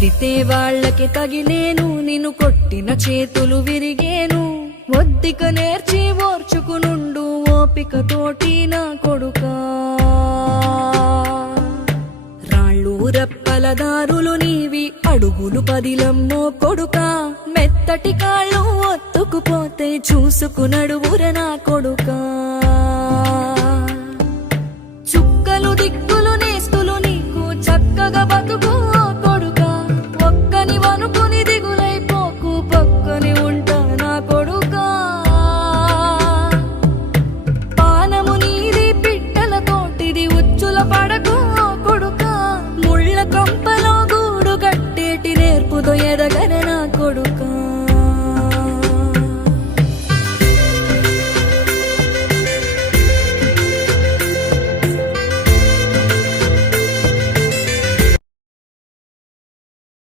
తిడితే వాళ్ళకి తగిలేను, నిన్ను కొట్టిన చేతులు విరిగేను. ఒద్దిక నేర్చి ఓర్చుకునుండు ఓపిక తోటి నా కొడుకా. రాళ్ళు రెప్పల దారులు నీవి, అడుగులు పదిలమ్మో కొడుకా. మెత్తటి కాళ్ళు ఒత్తుకుపోతే చూసుకునడువుర నా కొడుకా. చుక్కలు దిక్కులు నేస్తులు నీకు చక్కగా బతుకు కొడుకా. ఒక్కని వనుకుని దిగులైపోకు, పక్కని ఉంటా నా కొడుకా. పానము నీది పిట్టల తోటిది, ఉచ్చుల పడకు కొడుకా. ముళ్ళ కంపలో గూడు కట్టేటి నేర్పుతో ఎదగన నా కొడుకా.